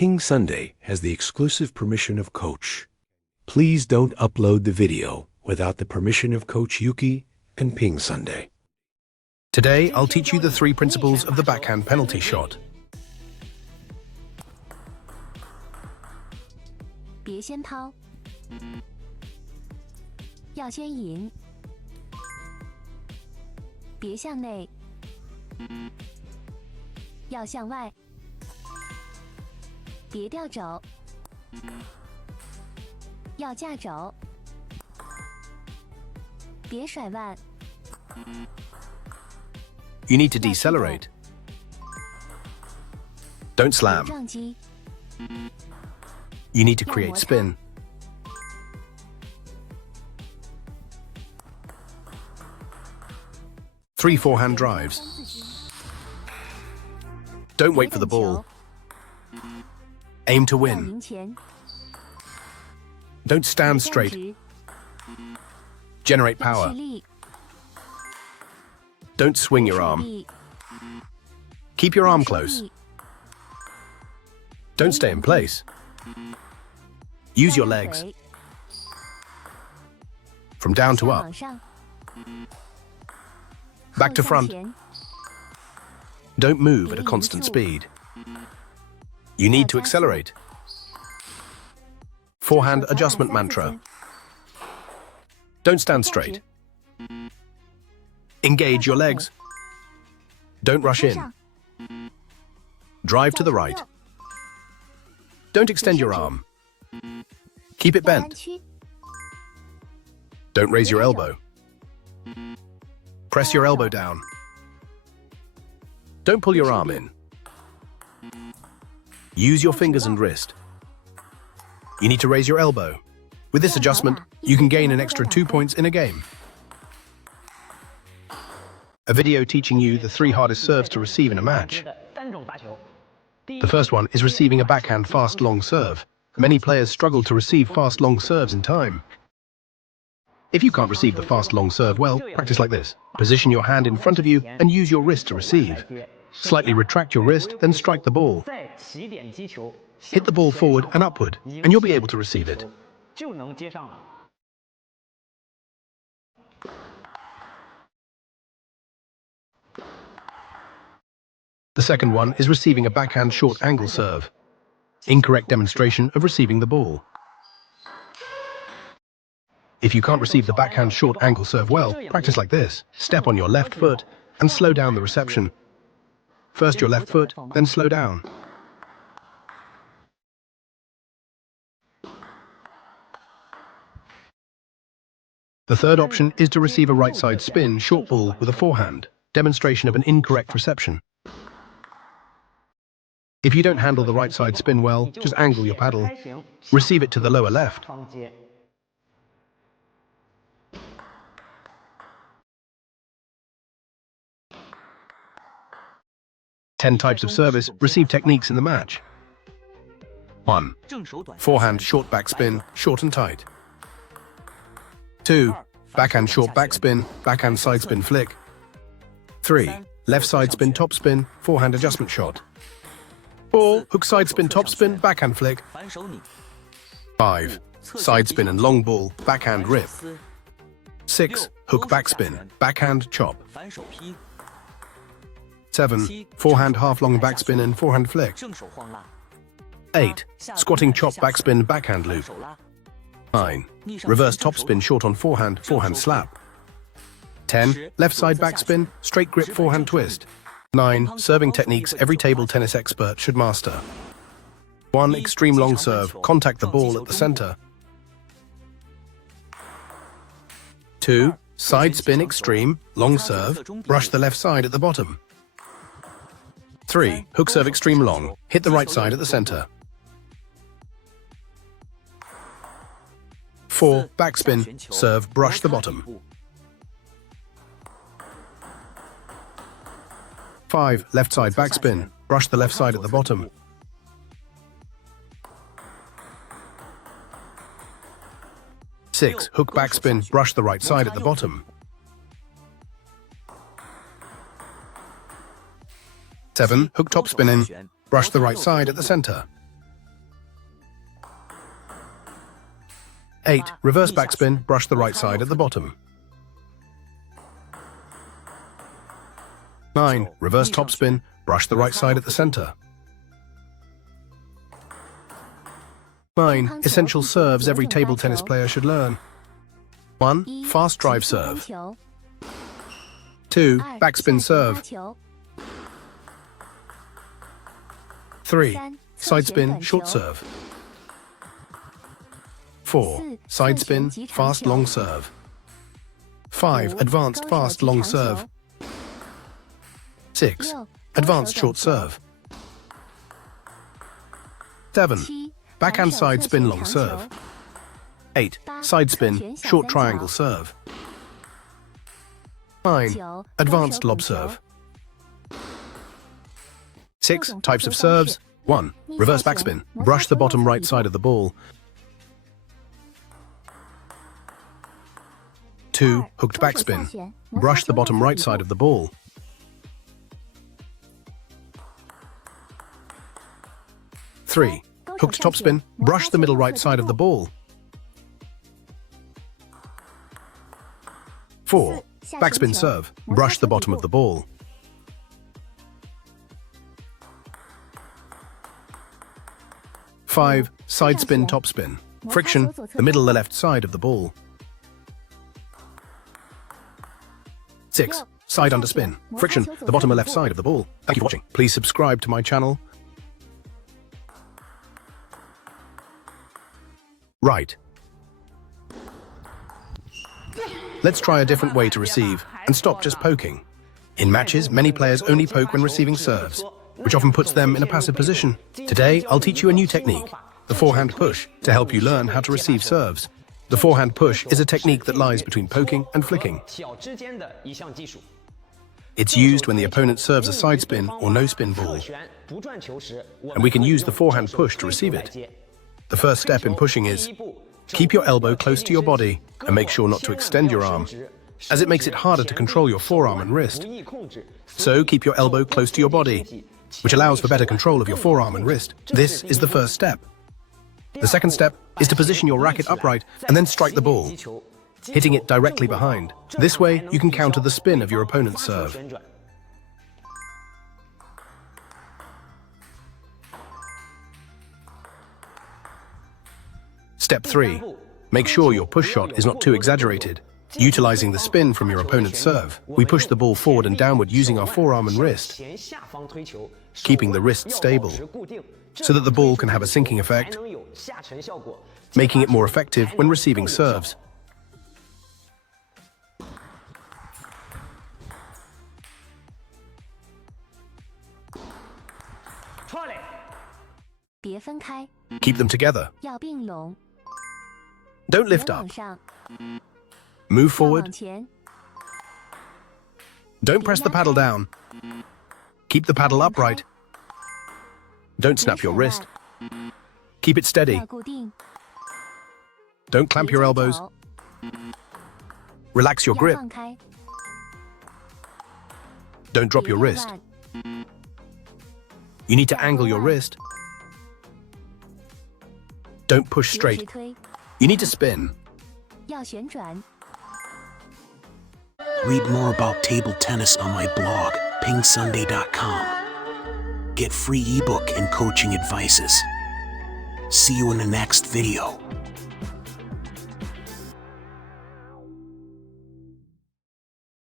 PingSunday has the exclusive permission of Coach. Please don't upload the video without the permission of Coach YouQi and PingSunday. Today, I'll teach you the 3 principles of the backhand penalty shot. 别先抛，要先赢，别向内，要向外，别掉肘，要架肘，别甩腕。 You need to decelerate. Don't slam. 撞击， You need to create spin. Three forehand drives. Don't wait for the ball. Aim to 要 win. 赢前， Don't 别 stand 站 straight. 直， Generate 要 power. 蓄力， Don't swing your 手 arm. 臂， Keep your arm 手 close. 臂， Don't stay in place. Use your 要让 legs 腿 from down to 向 up. 往上， Back to 后向 front. 前， Don't move at a constant speed. You need to accelerate. Forehand 手脚 adjustment 反3 次 mantra. 肩 Don't stand 站 straight. 直 Engage your legs. Don't rush 跟 in. 上 Drive to the 向 right. 右 Don't extend your arm. Keep it 在弯 bent. 曲， Don't raise your elbow. Press your elbow down. Don't pull your arm in. Use your fingers and wrist. You need to raise your elbow. With this adjustment, you can gain an extra 2 points in a game. A video teaching you the 3 hardest serves to receive in a match. The first one is receiving a backhand fast long serve. Many players struggle to receive fast long serves in time. If you can't receive the fast long serve well, practice like this. Position your hand in front of you and use your wrist to receive. Slightly retract your wrist, then strike the ball. Hit the ball forward and upward, and you'll be able to receive it. The second one is receiving a backhand short angle serve. Incorrect demonstration of receiving the ball. If you can't receive the backhand short angle serve well, practice like this. Step on your left foot and slow down the reception. First your left foot, then slow down. The third option is to receive a right side spin short ball with a forehand. Demonstration of an incorrect reception. If you don't handle the right side spin well, just angle your paddle. Receive it to the lower left. Ten types of service receive techniques in the match. 1. Forehand short backspin, short and tight. 2. Backhand short backspin, backhand side spin flick. 3. Left side spin topspin, forehand adjustment shot. 4. Hook side spin topspin, backhand flick. 5. Side spin and long ball, backhand rip. 6. Hook backspin, backhand chop. 7. Forehand half long backspin and forehand flick. 8. Squatting chop backspin, backhand loop. 9. Reverse topspin short on forehand, forehand slap. 10. Left side backspin, straight grip forehand twist. 9. Serving techniques every table tennis expert should master. 1. Extreme long serve, contact the ball at the center. 2. Side spin extreme, long serve, brush the left side at the bottom. 3. Hook serve extreme long, hit the right side at the center. 4. Backspin, serve, brush the bottom. 5. Left side backspin, brush the left side at the bottom. 6. Hook backspin, brush the right side at the bottom. 7. Hook topspin in, brush the right side at the center. 8. Reverse backspin, brush the right side at the bottom. 9. Reverse topspin, brush the right side at the center. 9. Essential serves every table tennis player should learn. 1. Fast drive serve. 2. Backspin serve. 3. Side spin, short serve. 4. Side spin, fast long serve. 5. Advanced fast long serve. 6. Advanced short serve. 7. Backhand side spin long serve. 8. Side spin, short triangle serve. 9. Advanced lob serve. 6. Types of serves. 1. Reverse backspin, brush the bottom right side of the ball. 2. Hooked backspin, brush the bottom right side of the ball. 3. Hooked topspin, brush the middle right side of the ball. 4. Backspin serve, brush the bottom of the ball. 5. Side spin topspin, friction, the middle left side of the ball. 6. Side underspin, friction, the bottom left side of the ball. Thank you for watching. Please subscribe to my channel. Right. Let's try a different way to receive and stop just poking. In matches, many players only poke when receiving serves, which often puts them in a passive position. Today, I'll teach you a new technique, the forehand push, to help you learn how to receive serves. The forehand push is a technique that lies between poking and flicking. It's used when the opponent serves a side spin or no spin ball, and we can use the forehand push to receive it. The first step in pushing is keep your elbow close to your body and make sure not to extend your arm, as it makes it harder to control your forearm and wrist. So keep your elbow close to your body, which allows for better control of your forearm and wrist. This is the first step. The second step is to position your racket upright and then strike the ball, hitting it directly behind. This way, you can counter the spin of your opponent's serve. Step 3. Make sure your push shot is not too exaggerated. Utilizing the spin from your opponent's serve, we push the ball forward and downward using our forearm and wrist, keeping the wrist stable, so that the ball can have a sinking effect, making it more effective when receiving serves. Keep them together. Don't lift up. Move forward. Don't press the paddle down. Keep the paddle upright. Don't snap your wrist. Keep it steady. Don't clamp your elbows. Relax your grip. Don't drop your wrist. You need to angle your wrist. Don't push straight. You need to spin. Read more about table tennis on my blog, PingSunday.com. Get free ebook and coaching advices. See you in the next video.